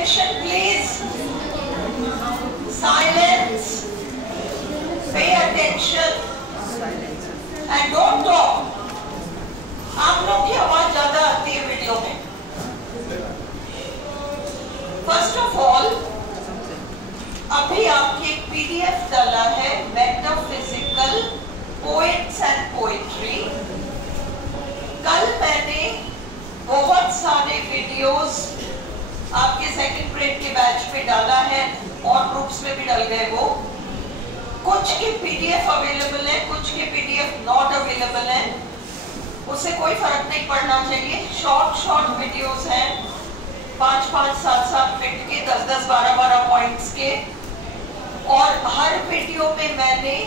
attention please. Silence. Pay attention and don't talk. आप लोग की आवाज ज्यादा आती है वीडियो में. फर्स्ट ऑफ ऑल अभी आपकी एक पीडीएफ डाला है मेटाफिजिकल पोएट्स एंड पोएट्री. कल मैंने बहुत सारे वीडियोस आपके सेकंड ग्रेड के बैच में डाला है और ग्रुप्स में भी डल गए. वो कुछ के पीडीएफ अवेलेबल है, कुछ के पीडीएफ नॉट अवेलेबल है. उससे कोई फर्क नहीं पड़ना चाहिए. शॉर्ट वीडियोस हैं 5-5, 7-7 मिनट के, 10-10, 12-12 पॉइंट्स के. और हर वीडियो में मैंने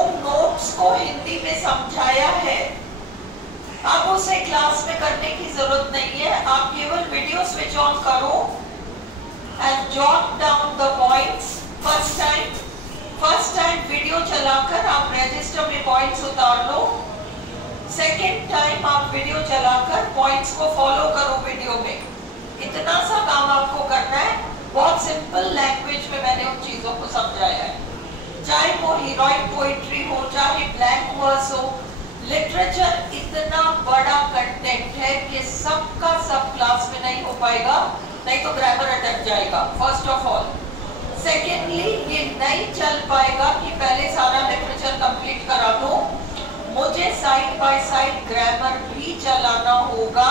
उन नोट्स को हिंदी में समझाया है. अब उसे क्लास में करने की जरूरत नहीं है. आप केवल वीडियो स्विच ऑन करो and jot down the points. First time video चलाकर आप रजिस्टर में पॉइंट्स उतार लो. सेकेंड टाइम आप वीडियो चलाकर पॉइंट्स को फॉलो करो वीडियो में. इतना सा काम आपको करना है. बहुत सिंपल लैंग्वेज में मैंने उन चीजों को समझाया है. चाहे वो हीरोइक पोइट्री हो, चाहे ब्लैंक वर्स हो. लिटरेचर इतना बड़ा कंटेंट है कि सबका सब क्लास में नहीं हो पाएगा, नहीं तो ग्रामर अटक जाएगा. First of all. सेकेंडली ये नहीं चल पाएगा कि पहले सारा लिटरेचर कंप्लीट करा दो. मुझे साइड बाय साइड ग्रामर भी चलाना होगा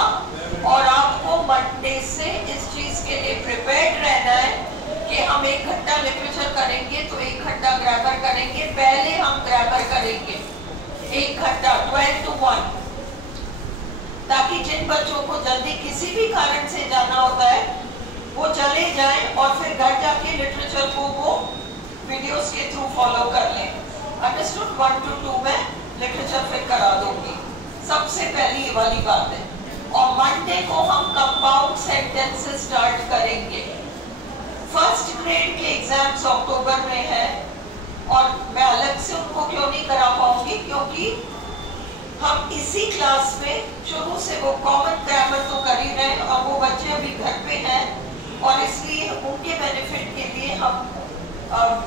और आपको मंडे से इस चीज के लिए प्रिपेयर्ड रहना है कि हम 1 घंटा लिटरेचर करेंगे तो 1 घंटा ग्रामर करेंगे. पहले हम ग्रामर करेंगे 1 घंटा 12 to 1, ताकि जिन बच्चों को जल्दी किसी भी कारण से जाना होता है वो चले जाएं और फिर घर जाके लिटरेचर को वो वीडियोस के थ्रू फॉलो कर लें. अंडरस्टूड. 1 to 2 में लिटरेचर फिर करा दूंगी. सबसे पहली ये वाली बात है. और मंडे को हम कंपाउंड सेंटेंसेस स्टार्ट करेंगे. फर्स्ट ग्रेड के एग्जाम्स अक्टूबर में है और मैं अलग से उनको क्यों नहीं करा पाऊंगी, क्योंकि हम इसी क्लास में शुरू से वो कॉमन ग्रामर तो कर ही रहे हैं और वो बच्चे अभी घर पे हैं और इसलिए उनके बेनिफिट के लिए हम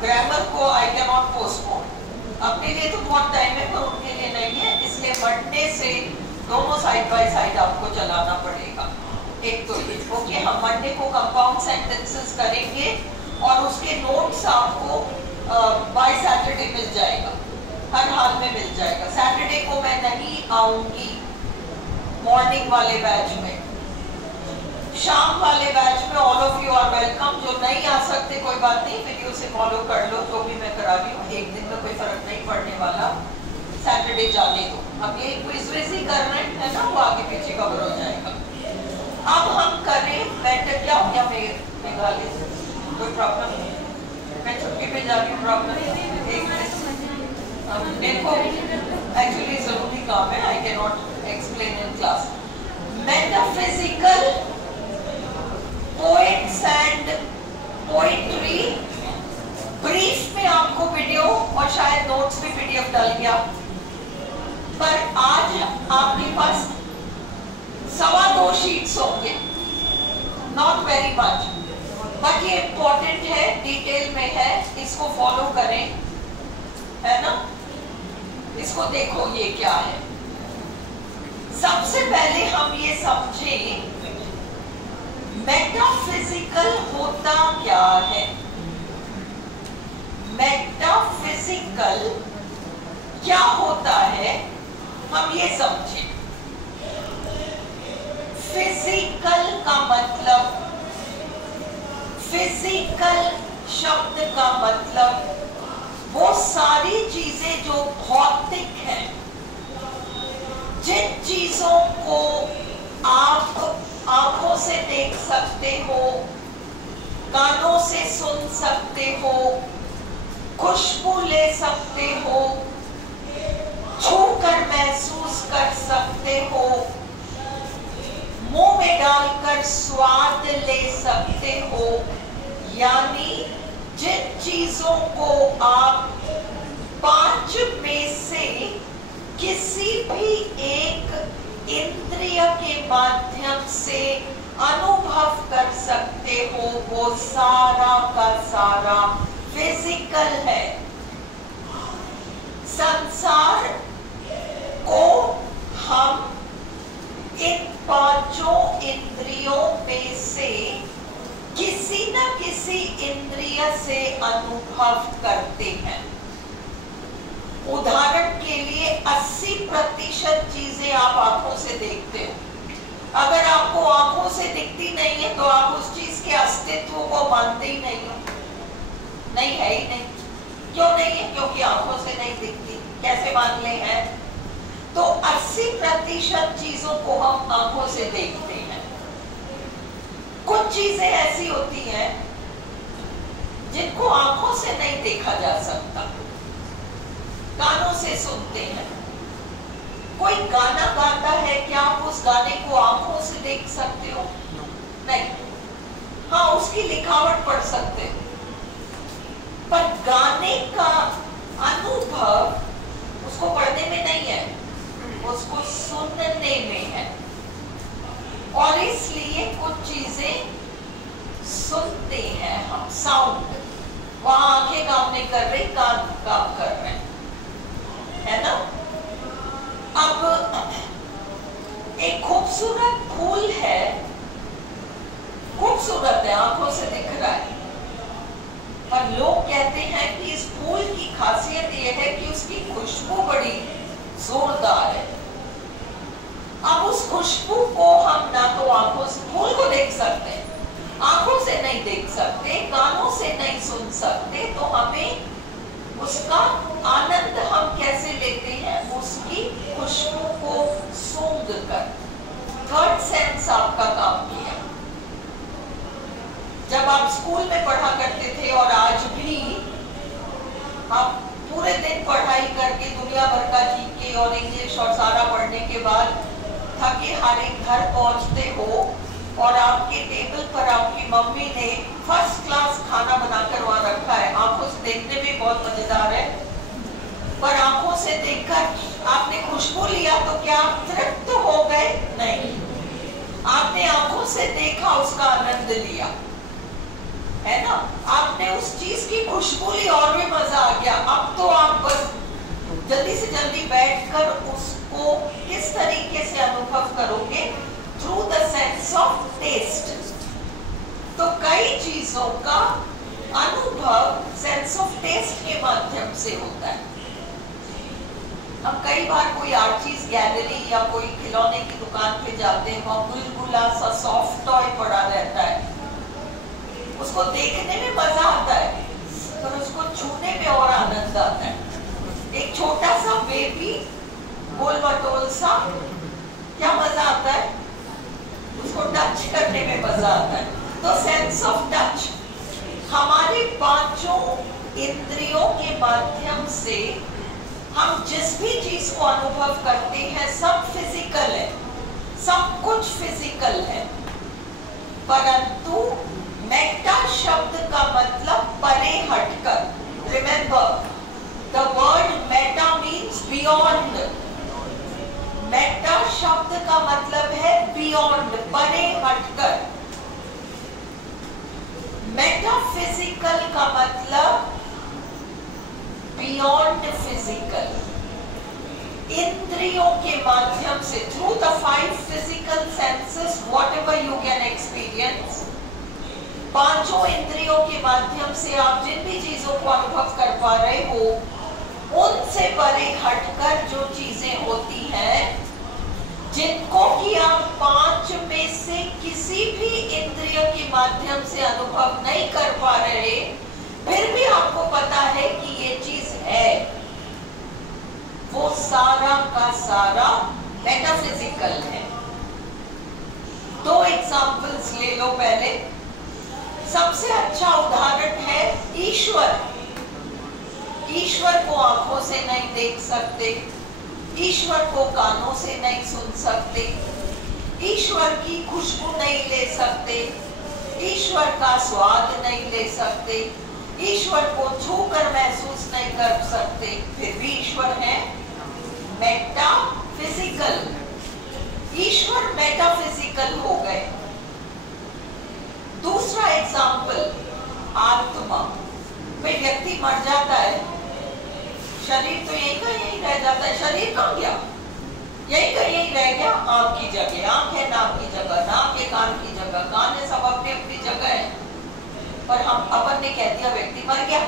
ग्रामर को आई कैन नॉट पोस्टपोन. अपने लिए तो बहुत टाइम है पर उनके लिए नहीं है. इसलिए मंडे से दोनों साइड बाय साइड आपको चलाना पड़ेगा. एक तो ये ओके. हम मंडे को कंपाउंड सेंटेंसेस करेंगे और उसके नोट्स आपको बाय सैटरडे मिल जाएगा. हर हाल में मिल जाएगा. सैटरडे को मैं नहीं आऊंगी मॉर्निंग वाले बैच में. शाम वाले बैच में all of you are welcome. जो नहीं आ सकते कोई बात नहीं, वीडियो से फॉलो कर लो. जो भी मैं करा रही हूँ एक दिन में कोई फर्क नहीं पड़ने वाला. सैटरडे जाने दो. हम ये क्विज विज ही कर रहे हैं ना, वो आगे पीछे कवर हो जाएगा. अब हम करें बेटर. क्या हो गया मेघालय से? कोई प्रॉब्लम नहीं. मैं छुट्टी पे जा रही हूँ. प्रॉब्लम मेरे को एक्चुअली जरूरी काम है. I can not explain in class. Metaphysical poets and poetry brief में आपको वीडियो और शायद नोट्स भी पीडीएफ डाल गया. पर आज आपके पास 2.25 शीट्स होंगे. नॉट वेरी मच बट ये इम्पोर्टेंट है, डिटेल में है. इसको फॉलो करें, है ना. इसको देखो ये क्या है. सबसे पहले हम ये समझें मेटाफिजिकल होता क्या है. मेटाफिजिकल क्या होता है हम ये समझें. फिजिकल का मतलब, फिजिकल शब्द का मतलब वो सारी चीजें जो भौतिक हैं, जिन चीजों को आप आंखों से देख सकते हो, कानों से सुन सकते हो, खुशबू ले सकते हो, छूकर महसूस कर सकते हो, मुंह में डालकर स्वाद ले सकते हो. यानी जिन चीजों को आप 5 में से किसी भी एक इंद्रिय के माध्यम से अनुभव कर सकते हो वो सारा का सारा फिजिकल है। संसार को हम इन पांचों इंद्रियों में से किसी न किसी इंद्रिय से अनुभव करते हैं। उदाहरण के लिए 80% चीजें आप आंखों से देखते हो। अगर आपको आंखों से दिखती नहीं है तो आप उस चीज के अस्तित्व को मानते ही नहीं हो। नहीं है ही नहीं। क्यों नहीं है? क्योंकि आंखों से नहीं दिखती। कैसे मान ले हैं? तो 80% चीजों को हम आंखों से देखते हैं। कुछ चीजें ऐसी होती हैं जिनको आंखों से नहीं देखा जा सकता, कानों से सुनते हैं। कोई गाना गाता है, क्या आप उस गाने को आंखों से देख सकते हो? नहीं। हाँ, उसकी लिखावट पढ़ सकते हो, पर गाने का अनुभव उसको पढ़ने में नहीं है, उसको सुनने में है। और इसलिए कुछ चीजें सुनते हैं हम, साउंड। वहां आंखें काम नहीं कर रही, कान काम कर रहे हैं, है ना? अब एक खूबसूरत फूल है, खूबसूरत है, आंखों से दिख रहा है, पर लोग कहते हैं कि इस फूल की खासियत यह है कि उसकी खुशबू बड़ी जोरदार है। अब उस खुशबू को हम ना तो आंखों से फूल को देख सकते हैं, आंखों से नहीं देख सकते, कानों से नहीं सुन सकते, तो हमें उसका आनंद हम कैसे लेते हैं? उसकी खुशबू को सूंघ कर। थर्ड सेंस आपका काम किया। जब आप स्कूल में पढ़ा करते थे और आज भी आप पूरे दिन पढ़ाई करके दुनिया भर का जीके और इंग्लिश और सारा पढ़ने के बाद थके हारे घर पहुंचते हो और आपके टेबल पर आपकी मम्मी ने फर्स्ट क्लास खाना बनाकर वहां रखा है। आंखों से देखने में बहुत मजेदार है, पर आंखों से देखकर आपने खुशबू लिया तो क्या आप तृप्त हो गए? नहीं। आपने आंखों से देखा, उसका आनंद लिया, है ना? आपने उस चीज की खुशबू ली और भी मजा आ गया। अब तो आप बस जल्दी से जल्दी बैठकर उसको किस तरीके से अनुभव करोगे? Through the sense of taste. तो कई चीजों का अनुभव सेंस ऑफ टेस्ट के माध्यम से होता है। हम कई बार कोई आर्टिस्ट गैलरी या कोई खिलौने की दुकान पे जाते हैं, वहां बुलबुला सा सॉफ्ट टॉय पड़ा रहता है, उसको देखने में मजा आता है, पर उसको छूने में और आनंद आता है। एक छोटा सा बेबी गोल मटोल सा, क्या मजा आता है? उसको टच करने में मजा आता है। तो सेंस ऑफ टच हमारे पांचों इंद्रियों के माध्यम से हम जिस भी चीज को अनुभव करते हैं सब फिजिकल है, सब कुछ फिजिकल है। परंतु मेटा शब्द का मतलब परे हटकर। Remember the word Meta means beyond. Meta शब्द का मतलब है बियॉन्ड, परे हटकर। मेटाफिजिकल का मतलब बियॉन्ड फिजिकल। इंद्रियों के माध्यम से, through the 5 physical senses whatever you can experience, पांचों इंद्रियों के माध्यम से आप जिन भी चीजों को अनुभव कर पा रहे हो, उनसे परे हटकर जो चीजें होती हैं, जिनको कि आप 5 में से किसी भी इंद्रिय के माध्यम से अनुभव नहीं कर पा रहे, फिर भी आपको पता है कि ये चीज है, वो सारा का सारा मेटाफिजिकल है। 2 एग्जाम्पल्स ले लो। पहले सबसे अच्छा उदाहरण है ईश्वर। ईश्वर को आंखों से नहीं देख सकते, ईश्वर को कानों से नहीं सुन सकते, ईश्वर की खुशबू नहीं ले सकते, ईश्वर का स्वाद नहीं ले सकते, ईश्वर को छूकर महसूस नहीं कर सकते, फिर भी ईश्वर है। मेटाफिजिकल, ईश्वर मेटाफिजिकल हो गए। दूसरा मर जाता है, शरीर तो यही का यही रह जाता है। शरीर कहाँ गया? यही का यही रह गया। आँख की जगह आँख है, नाक की जगह नाक है, कान की जगह कान है, सब अपनी अपनी जगह है। पर हम अपन ने कह दिया व्यक्ति मर गया,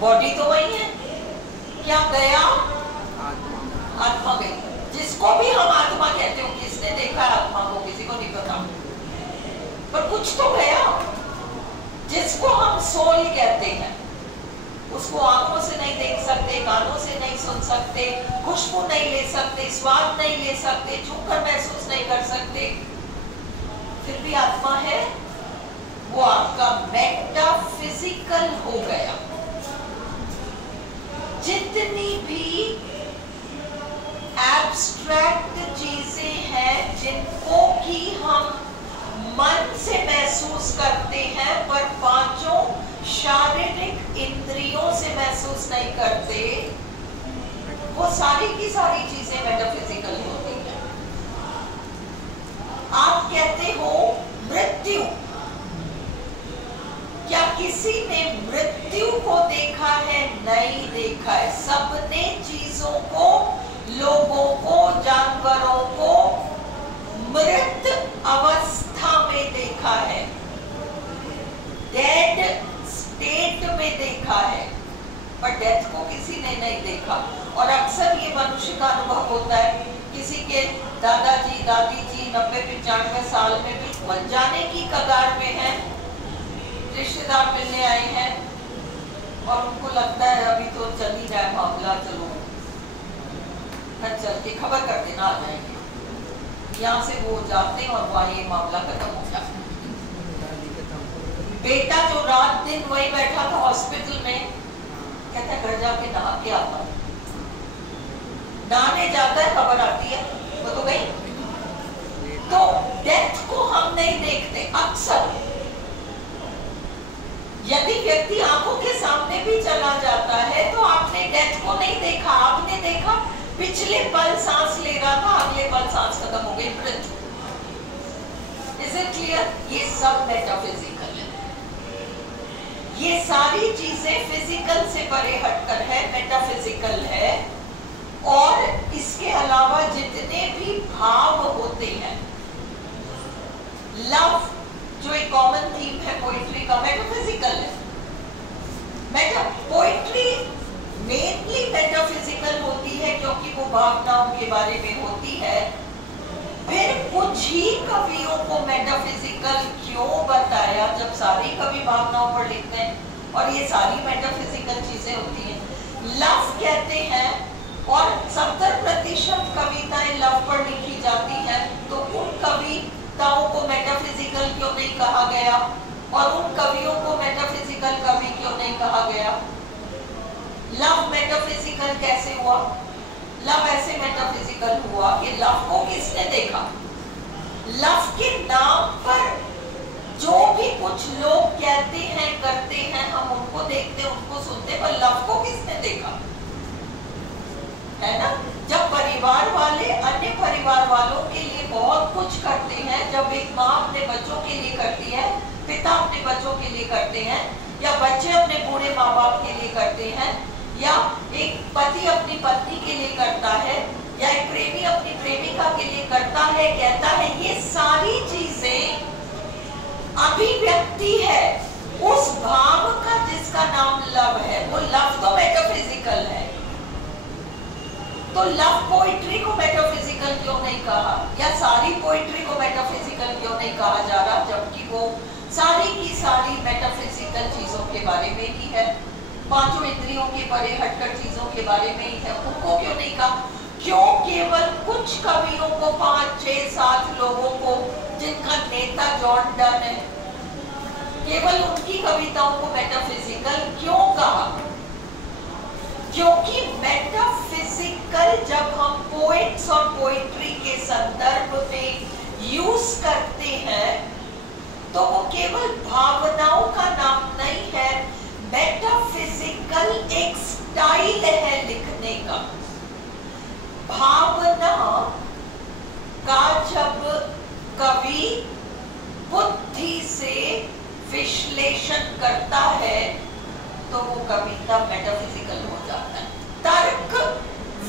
बॉडी तो वही है। क्या गया? आत्मा गई। जिसको भी हम आत्मा कहते हो, किसने देखा है आत्मा को? किसी को नहीं पता, पर कुछ तो गया। जिसको हम सोल कहते हैं, उसको आंखों से नहीं देख सकते, कानों से नहीं सुन सकते, खुशबू नहीं ले सकते, स्वाद नहीं ले सकते, छूकर महसूस नहीं कर सकते, फिर भी आत्मा है। वो आपका मेटाफिजिकल हो गया। जितनी भी एब्स्ट्रैक्ट चीजें हैं जिनको कि हम मन से महसूस करते हैं पर पांचों शारीरिक इंद्रियों से महसूस नहीं करते, वो सारी की सारी चीजें मेटाफिजिकल होती हैं। आप कहते हो मृत्यु, क्या किसी ने मृत्यु को देखा है? नहीं देखा है। सबने चीजों को, लोगों को, जानवरों को मृत अवस्था में देखा है, डेड स्टेट में देखा है, पर डेथ को किसी ने नहीं देखा। और अक्सर ये मनुष्य का अनुभव होता है, किसी के दादाजी दादी जी 90-95 साल में भी मर जाने की कगार में हैं, रिश्तेदार मिलने आए हैं और उनको लगता है अभी तो चल ही जाए मामला, चलो घर चल के खबर कर देना आ जाएंगे। यहाँ से वो जाते हैं और वहाँ ये मामला खत्म हो जाता है। बेटा जो रात दिन वही बैठा था हॉस्पिटल में, कहता है घर जाके नहा के आता हूँ। नहाने जाता है, खबर आती है वो तो गई। तो डेथ को हम नहीं देखते। अक्सर यदि व्यक्ति आंखों के सामने भी चला जाता है तो आपने डेथ को नहीं देखा, आपने देखा पिछले पल सांस ले रहा था, अगले पल सांस खत्म हो गई, मृत्यु। Is it clear? ये सब मेटाफिजिकल है। ये सारी चीजें फिजिकल से परे हटकर है, मेटाफिजिकल है। और इसके अलावा जितने भी भाव होते हैं, लव जो एक कॉमन थीम है पोइट्री का, मेटाफिजिकल है। पोइट्री मेनली मेटाफिजिकल होती है क्योंकि वो भावनाओं के बारे में होती है। फिर कुछ ही कवियों को मेटाफिजिकल क्यों बताया, जब सारी कवि भावनाओं पर लिखते हैं और ये सारी मेटाफिजिकल चीजें होती हैं। लव कहते हैं और 70% कविताएं लव पर लिखी जाती हैं, तो उन कविताओं को मेटाफिजिकल क्यों नहीं कहा गया और उन कवियों को मेटाफिजिकल कवि क्यों नहीं कहा गया? लव मेटाफिजिकल कैसे हुआ? लव ऐसे मेटाफिजिकल हुआ कि लव को किसने देखा? लव के नाम पर जो भी कुछ लोग कहते हैं, करते हैं, हम उनको देखते, उनको सुनते, पर लव को किसने देखा? है ना? जब परिवार वाले अन्य परिवार वालों के लिए बहुत कुछ करते हैं, जब एक माँ अपने बच्चों के लिए करती है, पिता अपने बच्चों के लिए करते हैं, या बच्चे अपने बूढ़े माँ बाप के लिए करते हैं, या एक पति अपनी पत्नी के लिए करता है, या एक प्रेमी अपनी प्रेमिका के लिए करता है, कहता है, ये सारी चीजें अभिव्यक्ति है उस भाव का जिसका नाम लव है। वो लव तो मेटाफिजिकल है, तो लव पोइट्री को मेटाफिजिकल क्यों नहीं कहा, या सारी पोइट्री को मेटाफिजिकल क्यों नहीं कहा जा रहा, जबकि वो सारी की सारी मेटाफिजिकल चीजों के बारे में ही है, पांचों इंद्रियों के परे हटकर चीजों के बारे में ही है। उनको क्यों नहीं कहा? क्यों केवल कुछ कवियों को, 5, 6, 7 लोगों को, जिनका नेता जॉन डन है, केवल उनकी कविताओं को मेटाफिजिकल क्यों कहा? क्योंकि मेटाफिजिकल जब हम पोएट्स और पोइट्री के संदर्भ में यूज करते हैं तो वो केवल भावनाओं का नाम नहीं है। मेटाफिजिकल एक स्टाइल है लिखने का। भावना का जब कवि बुद्धि से विश्लेषण करता है तो वो कविता मेटाफिजिकल हो जाता है। तर्क,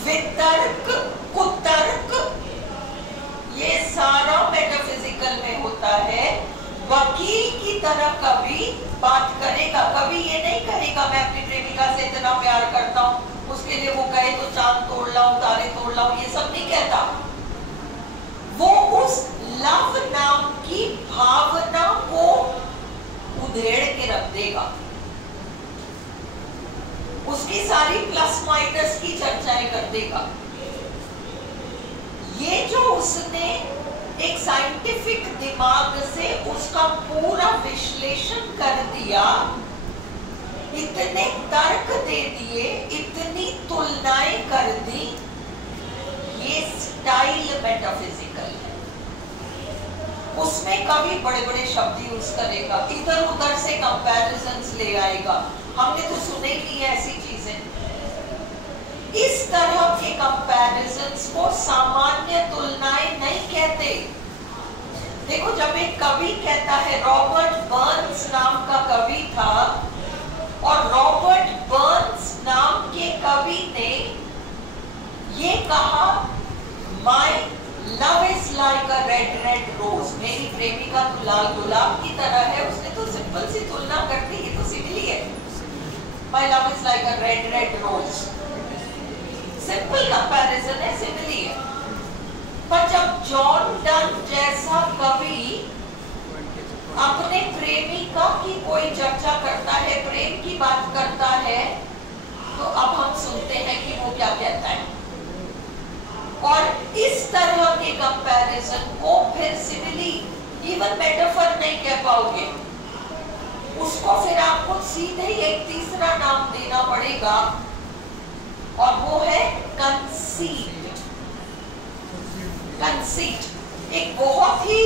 वितर्क, कुतर्क, ये सारा मेटाफिजिकल में होता है। वकील की तरह कवि बात करेगा, कवि ये नहीं कहेगा मैं अपनी प्रेमिका से इतना प्यार करता हूँ, उसके लिए वो कहे तो चांद तोड़ लाऊं, तारे तोड़ लाऊं, ये सब नहीं कहता। वो उस लव नाम की भावना को उधेड़ के रख देगा, उसकी सारी प्लस माइनस की चर्चाएं कर देगा। ये जो उसने एक साइंटिफिक दिमाग से उसका पूरा विश्लेषण कर दिया, इतने तर्क दे दिए, इतनी तुलनाएं कर दी, ये स्टाइल मेटाफिजिकल है। उसमें कभी बड़े बड़े शब्द यूज करेगा, इधर उधर से कंपैरिजंस ले आएगा। हमने तो सुने ही ऐसी चीजें। इस तरह के कंपैरिजंस को सामान्य तुलनाएं नहीं कहते। देखो, जब एक कवि कहता है, रॉबर्ट बर्न्स नाम का कवि था, और रॉबर्ट बर्न्स नाम के कवि ने ये कहा, my love is like a red red rose, मेरी प्रेमिका तो लाल गुलाब की तरह है। उसने तो सिंपल सी तुलना कर दी, ये तो सिमिली है। My love is like a red red rose, simple comparison है, सिमिली है। पर जब जॉन डन जैसा कवि अपने प्रेमिका की कोई चर्चा करता है, प्रेम की बात करता है, तो अब हम सुनते हैं कि वो क्या कहता है। और इस तरह के कंपैरिजन को फिर सिमिली, इवन मेटाफर नहीं कह पाओगे, उसको फिर आपको सीधे एक तीसरा नाम देना पड़ेगा, और वो है कंसीट। कंसीट एक बहुत ही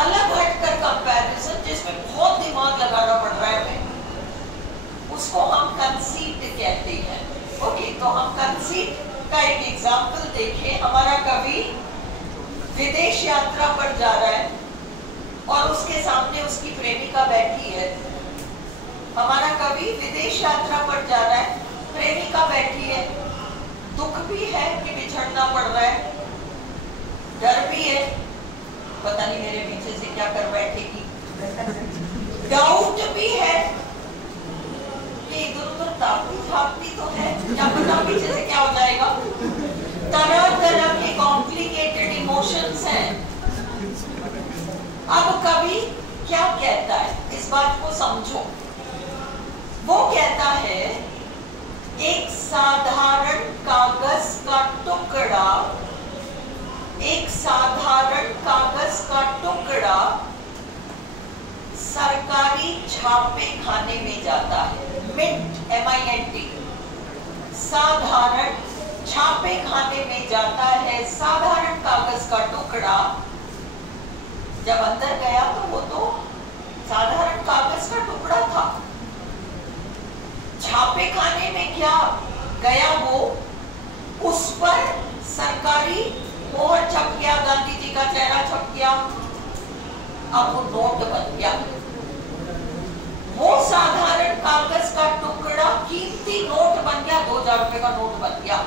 अलग हटकर कंपैरिजन, जिसमें बहुत दिमाग लगाना पड़ रहा है, उसको हम कंसीट कहते हैं। ओके, तो हम कंसीट का एक एग्जाम्पल देखें। हमारा कवि विदेश यात्रा पर जा रहा है और उसके सामने उसकी प्रेमिका बैठी है। हमारा कवि विदेश यात्रा पर जा रहा है, प्रेमिका बैठी है, दुख भी है कि बिछड़ना पड़ रहा है, डर भी है, पता नहीं मेरे पीछे से क्या कर बैठेगी, डाउट भी है कि इधर उधर ताकती झापती तो है, क्या पता पीछे से क्या हो जाएगा। तरह तरह के कॉम्प्लिकेटेड इमोशंस हैं। अब कवि क्या कहता है, इस बात को समझो। वो कहता है, एक साधारण कागज का टुकड़ा, एक साधारण कागज का टुकड़ा सरकारी छापे खाने में जाता है। मिंट, MINT, साधारण छापे खाने में जाता है। साधारण कागज का टुकड़ा जब अंदर गया तो वो तो साधारण कागज का टुकड़ा था। छापे खाने में क्या गया, वो उस पर सरकारी मोहर छप गया, गांधी जी का चेहरा छप गया, अब वो नोट बन गया। वो साधारण कागज का टुकड़ा कीमती नोट बन गया, 2000 रुपए का नोट बन गया।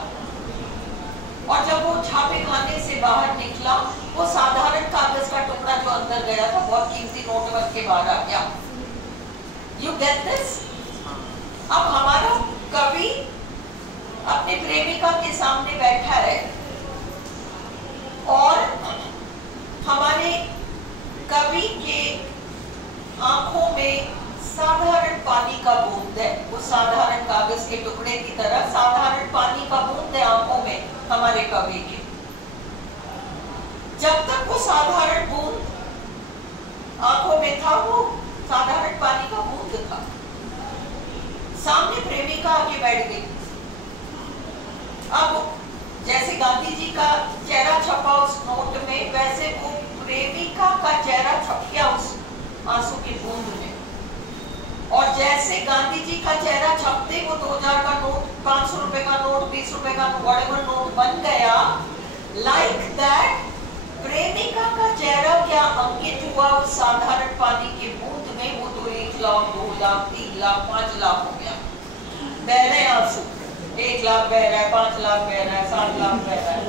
और जब वो छापे खाने से बाहर निकला, वो साधारण कागज का टुकड़ा जो अंदर गया था बहुत कीमती नोट बन के बाहर आ गया। You get this? अब हमारा कवि अपने प्रेमिका के सामने बैठा है और हमारे कवि के आंखों में साधारण पानी का बूंद है। वो साधारण कागज के टुकड़े की तरह साधारण पानी का बूंद है आंखों में हमारे कवि के। जब तक वो साधारण बूंद आंखों में था, वो साधारण पानी का बूंद था। सामने प्रेमिका आके बैठ गई। अब जैसे गांधी जी का चेहरा छपा उस नोट में, वैसे वो प्रेमिका का चेहरा छप गया उस आंसू की बूंद में। और जैसे गांधी जी का चेहरा छपते वो 2000 का नोट, 500 रुपए का नोट, 20 रुपए का व्हाटएवर नोट बन गया, लाइक दैट प्रेमिका का चेहरा क्या अंकित हुआ उस साधारण पानी की बूंद में, वो तो 1 लाख, 2 लाख, 3 लाख, 5 लाख हो गया। बह रहे हैं आंसू, 1 लाख बह रहा है, 5 लाख बह रहा है, 7 लाख बह रहा है।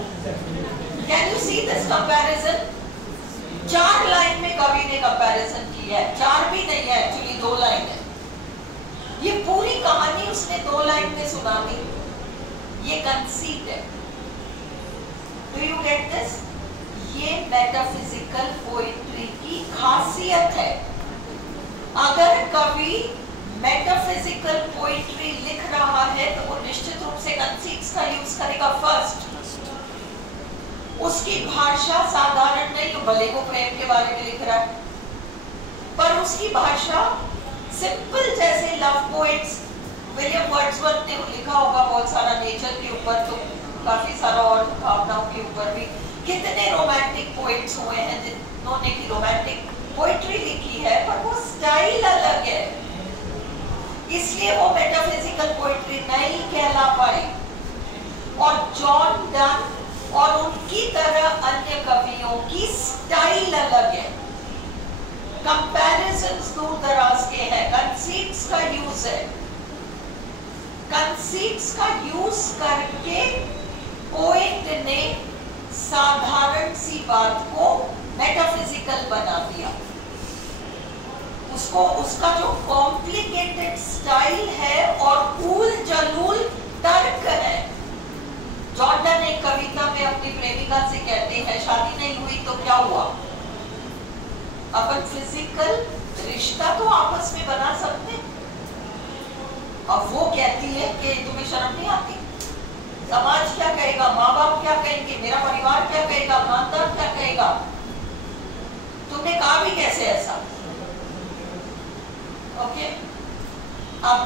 Can you see this comparison? 4 line में कवि ने कंपैरिजन किया है, 4 भी नहीं है एक्चुअली, 2 लाइन है। ये पूरी कहानी उसने 2 लाइन में सुना दी। ये कंसीट है। Do you get this? ये मेटाफिजिकल पोइट्री की खासियत है। अगर कवि मेटाफिजिकल पोइट्री लिख रहा है तो वो निश्चित रूप से कंसीट्स का यूज करेगा फर्स्ट। उसकी भाषा साधारण नहीं, भले को प्रेम के बारे में लिख रहा है, पर उसकी भाषा सिंपल, जैसे लव पोएट्स विलियम वर्ड्सवर्थ ने लिखा होगा बहुत सारा नेचर के ऊपर, तो काफी सारा और भावनाओं के ऊपर भी। कितने रोमांटिक पोएट्स हुए हैं जिन्होंने की रोमांटिक पोइट्री लिखी है, पर वो स्टाइल अलग है, इसलिए वो मेटाफिजिकल पोइट्री नहीं कहला पाई। और जॉन डन और उनकी तरह अन्य कवियों की स्टाइल अलग है। कंपैरिजन्स दूर दराज के हैं, कंसीट्स का यूज है। कंसीट्स का यूज करके पोएट ने साधारण सी बात को मेटाफिजिकल बना दिया। उसको, उसका जो कॉम्प्लिकेटेड स्टाइल है और ऊल जलूल तर्क है। जॉर्डन एक कविता में अपनी प्रेमिका से कहते हैं, शादी नहीं हुई तो क्या हुआ, अपन फिजिकल रिश्ता तो आपस में बना सकते। अब वो कहती है कि तुम्हें शर्म नहीं आती, समाज क्या कहेगा, माँ बाप क्या कहेंगे, मेरा परिवार क्या कहेगा, खानदान क्या कहेगा, तुमने कहा भी कैसे ऐसा। ओके, अब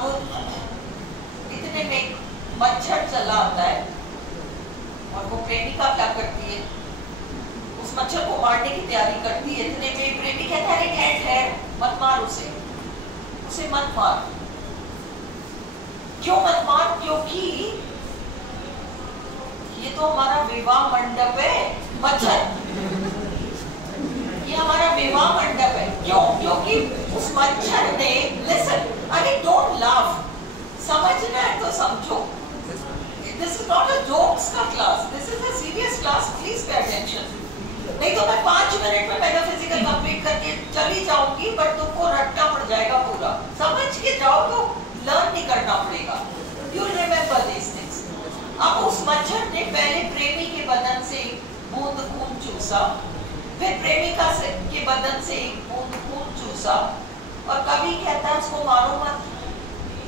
इतने में मच्छर चला आता है और वो प्रेमिका क्या करती है, उस मच्छर को मारने की तैयारी करती है। इतने में प्रेमी कहता है, कैट है, मत मार उसे, उसे मत मार। क्यों मत मार? क्योंकि ये तो हमारा विवाह मंडप है, मच्छर, ये हमारा विवाह मंडप है। क्यों? क्योंकि उस मच्छर ने, लिसन, अरे डोंट लाफ, समझना है तो समझो, this is not a jokes का class, this is a serious class, please pay attention. नहीं तो मैं 5 मिनट में मेटाफिजिकल कंप्लीट करके चली जाऊंगी, पर तुमको रटना पड़ जाएगा पूरा, समझ के जाओ तो लर्न नहीं करना पड़ेगा। You remember this things. अब उस मच्छर ने पहले प्रेमी के बदन से बूंद खून चूसा, फिर प्रेमिका से के बदन से एक बूंद खून चूसा, और कभी कहता है उसको मारो मत।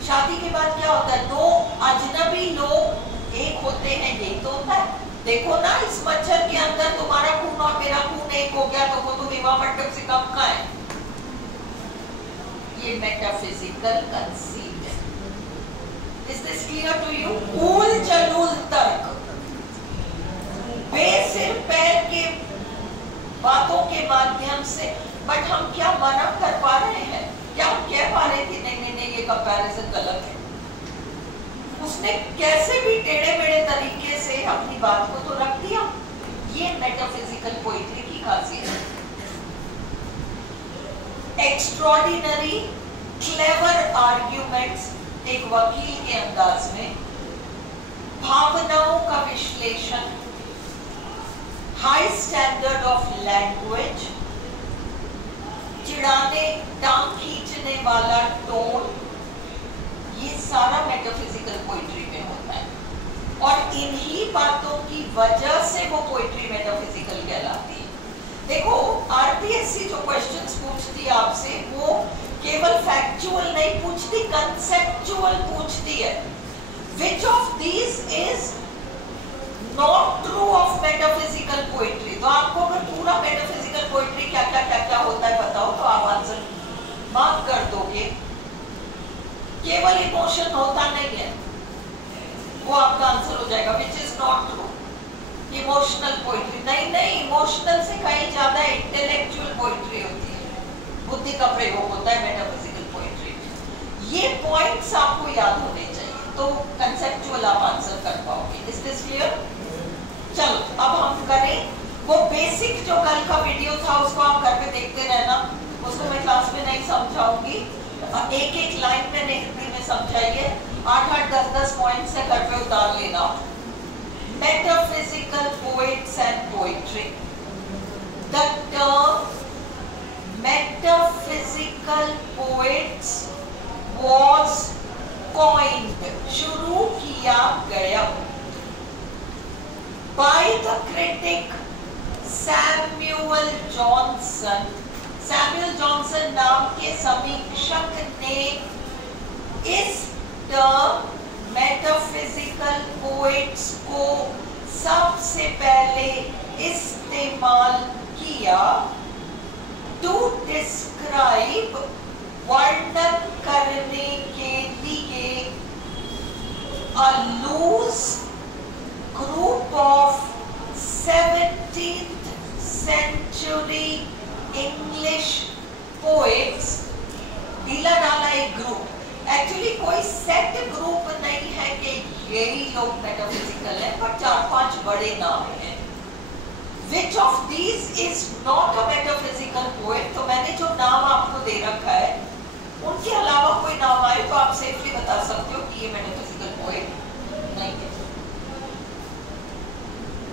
शादी के बाद क्या होता है, 2 अजनबी लोग एक होते हैं, यही तो होता है। देखो ना, इस मच्छर के अंदर तुम्हारा खून और मेरा खून एक हो गया, तो वो तो विवाह मंडप से कम का है। ये मेटाफिजिकल कंसीट है। Is this clear to you? ऊल जलूल तर्क, बेसिर पैर के बातों के माध्यम से। बट हम क्या मना कर पा रहे हैं? क्या हम कह पा रहे कि नहीं नहीं नहीं ये कंपैरिजन गलत है? उसने कैसे भी टेढ़े मेढ़े तरीके से अपनी बात को तो रख दिया। ये मेटाफिजिकल पोइट्री की खासियत है। एक्स्ट्रॉर्डिनरी क्लेवर आर्ग्यूमेंट्स, एक वकील के अंदाज में, भावनाओं का विश्लेषण, हाई स्टैंडर्ड ऑफ लैंग्वेज, चिढ़ाने, टांग खींचने वाला टोन, ये सारा मेटाफिजिकल पोइट्री में होता है। और इन्हीं बातों की वजह से वो पोइट्री मेटाफिजिकल कहलाती है। देखो, आरपीएससी जो क्वेश्चंस पूछती है आपसे, वो केवल फैक्चुअल नहीं पूछती, कंसेप्चुअल पूछती है। Which of these is not true of metaphysical poetry? तो आपको अगर पूरा मेटाफिजिकल पोइट्री क्या क्या होता है बताओ, तो आप आंसर मार्क कर दोगे। केवल इमोशन होता नहीं है, वो आपका आंसर हो जाएगा, which is not true. Emotional poetry नहीं, इमोशनल से कहीं ज्यादा इंटेलेक्चुअल पोइट्री होती है, बुद्धि का प्रयोग होता है मेटाफिजिकल पोइट्री में। ये पॉइंट्स आपको याद होने चाहिए, तो कंसेप्चुअल आप आंसर कर पाओगे। Is this clear? चलो अब हम करें वो बेसिक जो कल का वीडियो था, उसको आप घर पे देखते रहना, उसको मैं क्लास में नहीं समझाऊंगी, एक एक लाइन मैंने हिंदी में समझाई है। 8-8, 10-10 पॉइंट्स है, घर पे उतार लेना। Metaphysical poets and poetry. The term metaphysical poets was coined, शुरू किया गया, by the critic Samuel Johnson. Samuel Johnson नाम के समीक्षक ने इस टर्म मेटाफिजिकल पोएट्स को सबसे पहले इस्तेमाल किया टू डिस्क्राइब, वर्णन करने के लिए, a loose group of 17th century English poets. ढीला डाला एक ग्रुप, एक्चुअली कोई सेट ग्रुप नहीं है कि यही लोग मेटाफिजिकल है, पर 4-5 बड़े नाम हैं। Which of these is not a metaphysical poet? तो मैंने जो नाम आपको दे रखा है उनके अलावा कोई नाम आए तो आप सेफली बता सकते हो कि ये मेटाफिजिकल पोएट नहीं है।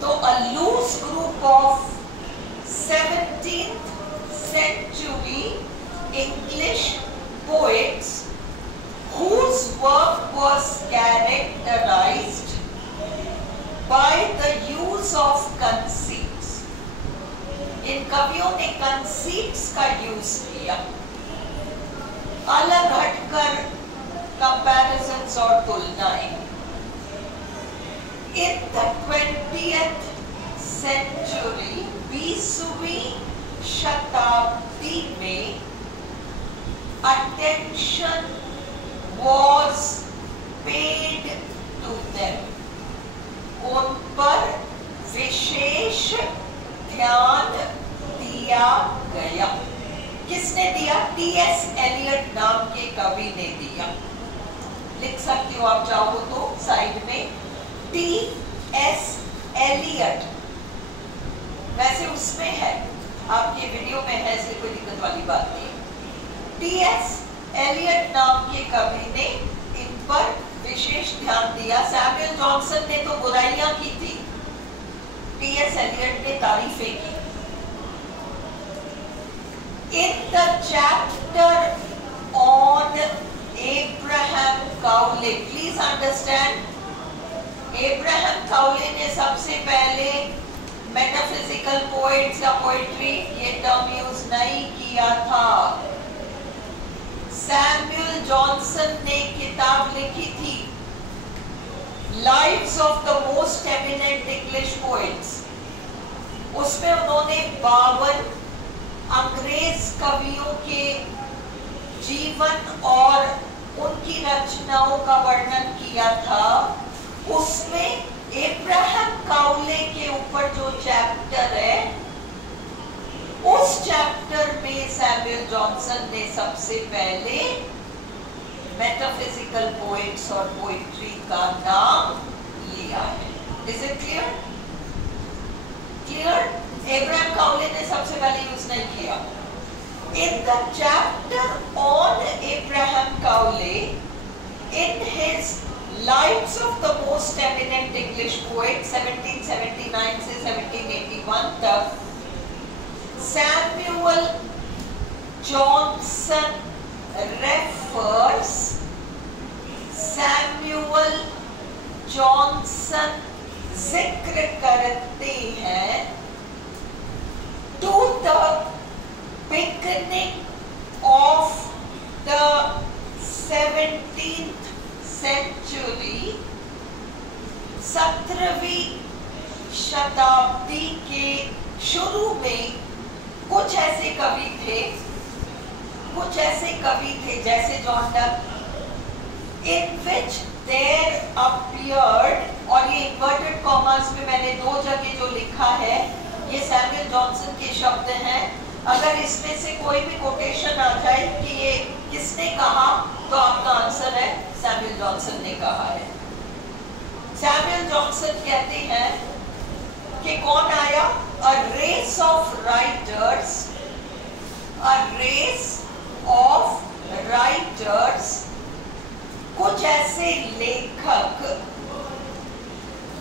तो a loose group of 17th century English poets whose work was characterized by the use of conceits. इन कवियों ने conceits का यूज किया, अलग हटकर comparisons और तुलनाएं। In the 20th century, 20वीं शताब्दी में attention was paid to them. उन पर विशेष ध्यान दिया गया। किसने दिया? टी.एस. एलियट नाम के कवि ने दिया। लिख सकती हो आप चाहो तो साइड में टी.एस. एलियट, वैसे उसमें है, आपके वीडियो में है, इसलिए कोई दिक्कत वाली बात नहीं। टी.एस. एलियट नाम के कवि ने इन पर विशेष ध्यान दिया। सैमुअल जॉनसन ने तो बुराइयां की थी, टी.एस. एलियट ने तारीफें की। In the chapter on Abraham Cowley, please understand, Abraham Cowley ने सबसे पहले मेटाफिजिकल पोएट्स या पोएट्री ये टर्म यूज नहीं किया था। सैमुअल जॉनसन ने किताब लिखी थी lives of the most eminent English poets. उसमें उन्होंने 52 अंग्रेज कवियों के जीवन और उनकी रचनाओं का वर्णन किया था। उसमें एब्राहम काउले के ऊपर जो चैप्टर है, उस चैप्टर में सैमुअल जॉनसन ने सबसे पहले मेटाफिजिकल पोएट्स और पोएट्री का नाम लिया है। Is it clear? Clear? Abraham Cowley ने सबसे पहले यूज नहीं किया। In the chapter on Abraham Cowley, in his lives of the most eminent English poet 1779 से 1781 तक, Samuel Johnson refers, Samuel Johnson जिक्र करते हैं to the beginning of the 17th century, 17वीं शताब्दी के शुरू में कुछ ऐसे कवि थे जैसे John duck, in which there appeared, और ये इन्वर्टेड कॉमर्स में मैंने 2 जगह जो लिखा है ये सैमुअल जॉनसन के शब्द हैं। अगर इसमें से कोई भी कोटेशन आ जाए कि ये किसने कहा, तो आपका आंसर है सैमुअल जॉनसन ने कहा है। सैमुअल जॉनसन कहते हैं कि कौन आया? A race of writers, a race of writers कुछ ऐसे लेखक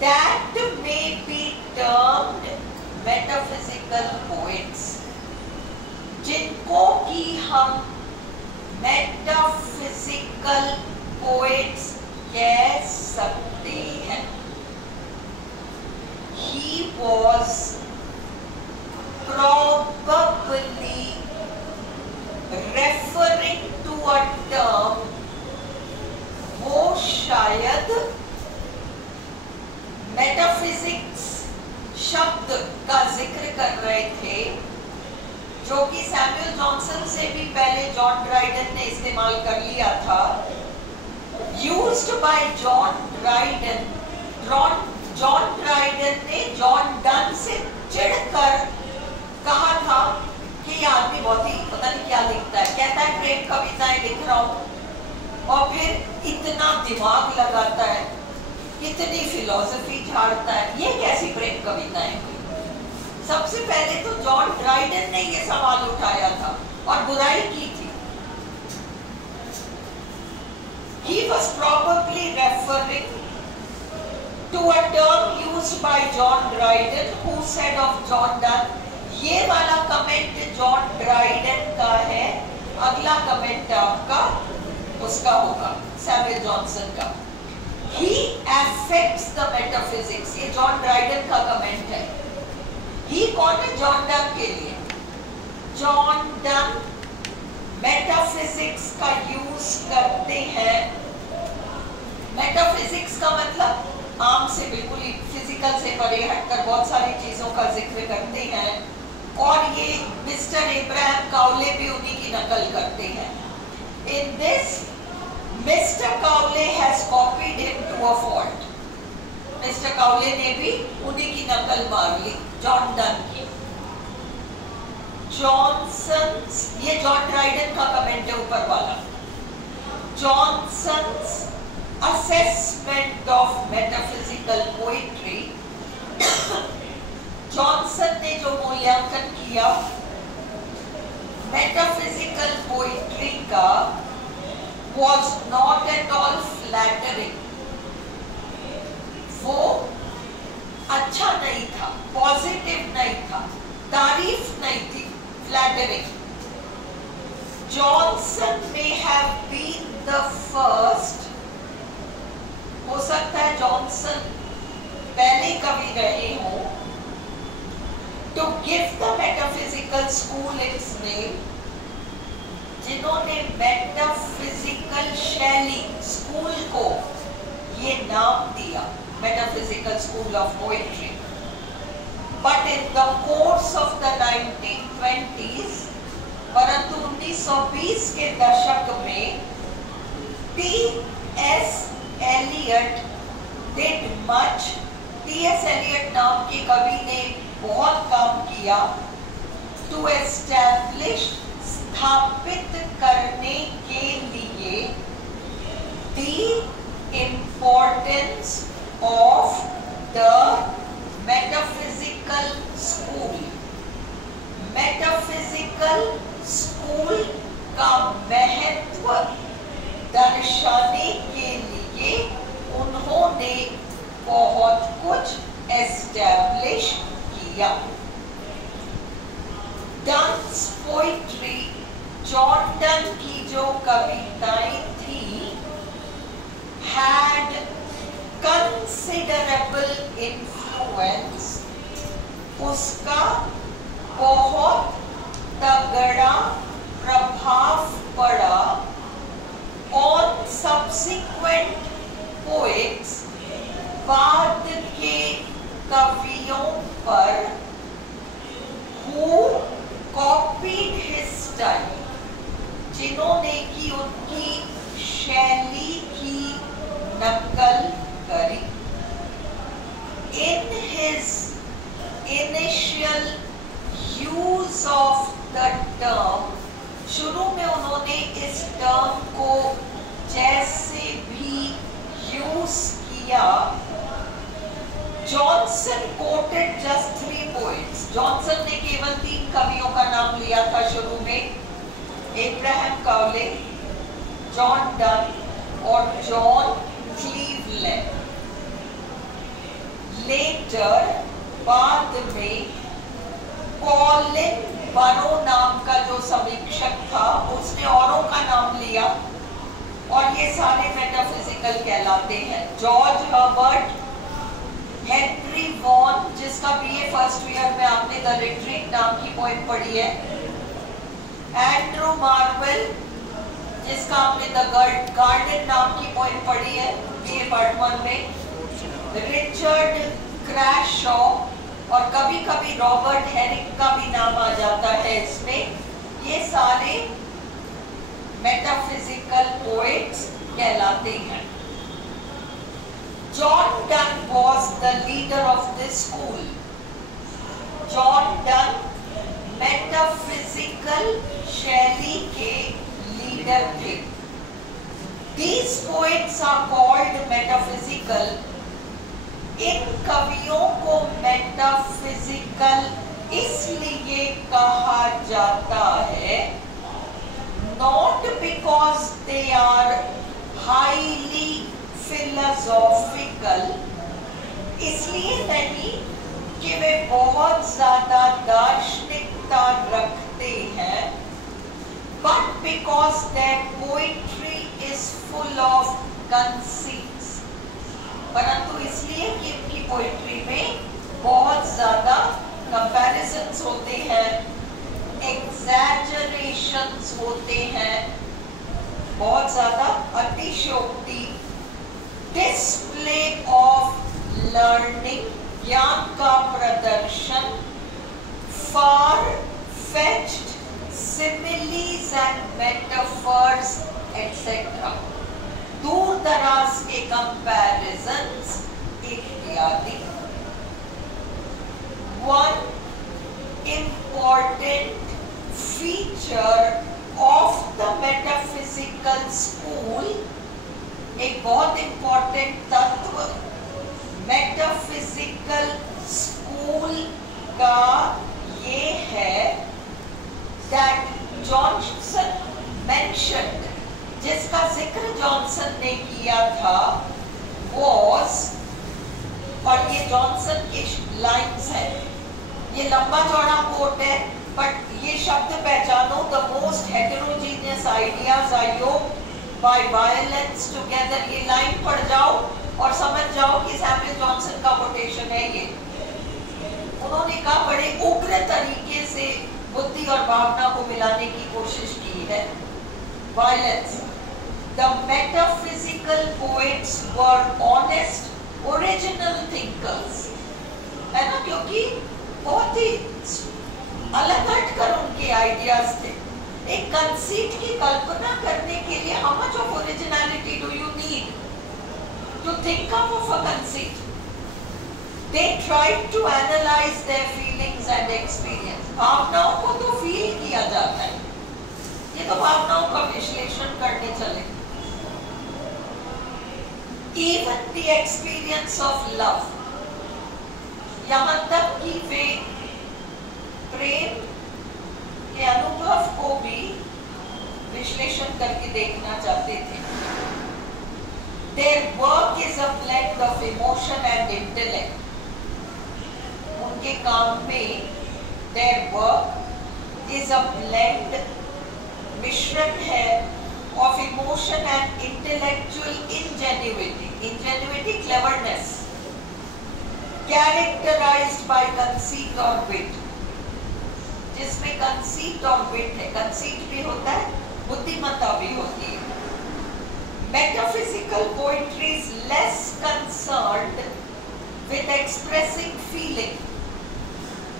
that may be termed metaphysical poets, जिनको कि हम metaphysical poets कह सकते हैं। He was probably referring to a term, वो शायद मेटाफिजिक्स शब्द का जिक्र कर रहे थे, जो कि सैमुअल जॉनसन से भी पहले जॉन ड्राइडन ने इस्तेमाल कर लिया था। Used by John Dryden. John Dryden ने जॉन डन से चिढ़कर कहा था कि ये आदमी बहुत ही पता नहीं क्या लिखता है, कहता है प्रेम कविताएं लिख रहा हूँ, और फिर इतना दिमाग लगाता है, इतनी फिलॉसफी झाड़ता है, ये कैसी प्रेम कविताएं हुई। सबसे पहले तो जॉन ड्राइडन ने ये सवाल उठाया था और बुराई की थी। He was probably referring to a term used by John Dryden, who said of John Donne, ये वाला कमेंट जॉन ड्राइडन का है, अगला कमेंट आपका उसका होगा सैमुअल जॉनसन का। He affects the metaphysics, ये जॉन ड्राइडन का कमेंट है। ही कौन है जॉन डन के लिए? जॉन डन मेटाफिजिक्स का यूज करते हैं। मेटाफिजिक्स का मतलब आम से बिल्कुल ही फिजिकल से परे हटकर बहुत सारी चीजों का जिक्र करते हैं, और ये मिस्टर इब्राहिम काउले भी उन्हीं की नकल करते हैं। In this mister Cowley has copied him to a fault. Mister Cowley ने भी उन्हीं की नकल मार ली, जॉन डन की। जॉनसन्स, ये जॉन ड्राइडन का कमेंट है ऊपर वाला। Johnson's assessment of metaphysical poetry, Johnson ने जो मूल्यांकन किया मेटाफिजिकल पोइट्री का, was not at all flattering, वो अच्छा नहीं था, पॉजिटिव नहीं था, तारीफ नहीं थी, flattering. Johnson may have been the first, हो सकता है जॉनसन पहले कवि रहे हों, to give the metaphysical school its name, जिन्होंने मेटाफिजिकल शैली स्कूल को ये नाम दिया, metaphysical school of poetry. But in the course of the 1920s, परंतु 1920 के दशक में T.S. Eliot did much। T.S. Eliot नाम के कवि ने बहुत काम किया to establish, स्थापित करने के लिए the importance of the metaphysical school। Metaphysical school का महत्व दर्शाने के लिए उन्होंने बहुत कुछ एस्टैब्लिश किया। डन्स पोइट्री, जॉन डन की जो कविताएं थी, had considerable influence, उसका बहुत तगड़ा प्रभाव पड़ा on subsequent poets, बाद के कवियों पर, who copied his style, जिन्होंने की उनकी शैली की नकल करी। In his initial use of the term, शुरू में उन्होंने इस टर्म को जैसे भी यूज किया, Johnson coated just 3 poets. Johnson ने केवल 3 कवियों का नाम लिया था शुरू में, इब्राहिम काउले, जॉन डन और जॉन क्लीवलैंड। लेटर बाद में पॉलिन बरो नाम का जो समीक्षक था उसने औरों का नाम लिया और ये सारे मेटाफिजिकल कहलाते हैं। जॉर्ज हर्बर्ट, हेनरी वॉन जिसका बीए फर्स्ट ईयर में आपने द रिट्रीट नाम की पोएम पढ़ी है, एंड्रू मार्वेल जिसका आपने द गार्डन नाम की पोएम पढ़ी है बीए पार्ट 1 में, रिचर्ड क्रैशॉ और कभी कभी रॉबर्ट हेरिक का भी नाम आ जाता है इसमें। ये सारे मेटाफिजिकल पोएट्स कहलाते हैं। John Donne was the leader of this school. John Donne metaphysical शैली के लीडर थे। These poets are called metaphysical. इन कवियों को मेटाफिजिकल इसलिए कहा जाता है not because they are highly philosophical, इसलिए नहीं कि वे बहुत ज्यादा दार्शनिकता रखते हैं, but because their poetry is full of conceits, परंतु इसलिए कि उनकी पोइट्री में बहुत ज्यादा कंपैरिजन्स होते हैं, एग्जैजरेशंस होते हैं, बहुत ज्यादा अतिशयोक्ति, डिस्प्ले ऑफ लर्निंग ज्ञान का प्रदर्शन, far fetched similes and metaphors etcetera, दूर दराज के कंपैरिजन्स इत्यादि। One important feature of the metaphysical school, एक बहुत important तत्व मेटाफिजिकल स्कूल का ये है that जॉनसन mentioned, जिसका जिक्र जॉनसन ने किया था, was, और ये जॉनसन की लाइन्स है, ये लंबा चौड़ा कोट है, बट ये शब्द पहचानो, the most heterogeneous ideas are yoked by violence together. ये लाइन पढ़ जाओ और समझ जाओ कि सैमुअल जॉनसन का कोटेशन है ये। उन्होंने कहा बड़े उग्र तरीके से बुद्धि और भावना को मिलाने की कोशिश की है, violence. The metaphysical poets were honest, original thinkers, है ना, क्योंकि बहुत ही अलग हटकर उनके आइडियाज थे। एक कंसीट की कल्पना करने के लिए how much of originality do you need to think of a conceit? They tried to analyze their feelings and experience. भावनाओं को तो फील किया जाता है, ये तो भावनाओं का विश्लेषण करने चले। Even the experience of love, यहाँ तक कि वे प्रेम के अनुभव को भी विश्लेषण करके देखना चाहते थे। Their work is a blend of emotion and intellect. उनके काम में their work is a blend, मिश्रण है of emotion and intellectual ingenuity. Ingenuity, cleverness, characterized by conceit or wit. जिसमें conceit और wit है, conceit भी होता है, बुद्धिमत्ता भी होती है। Metaphysical poetry is less concerned with expressing feeling.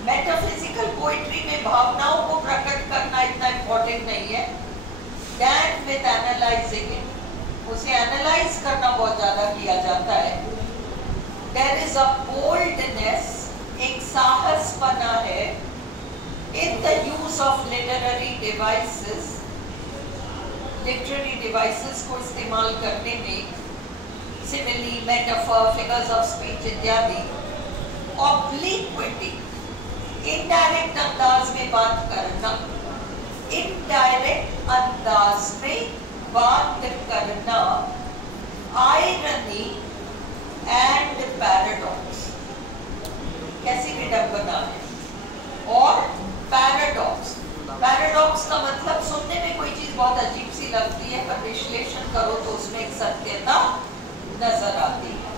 Metaphysical poetry में भावनाओं को प्रकट करना इतना important नहीं है, than with analyzing it. उसे एनालाइज करना बहुत ज्यादा किया जाता है। There is a boldness, एक साहसपना है in the use of literary devices, literary devices को इस्तेमाल करने में, simile, metaphor, figures of speech इत्यादि। Obliquity, indirect अंदाज में बात करना, indirect अंदाज में बात करना आयरनी एंड पैराडॉक्स, कैसी विडंबना है। और पैराडॉक्स, पैराडॉक्स का मतलब सुनने में कोई चीज बहुत अजीब सी लगती है, पर विश्लेषण करो तो उसमें एक सत्यता नजर आती है।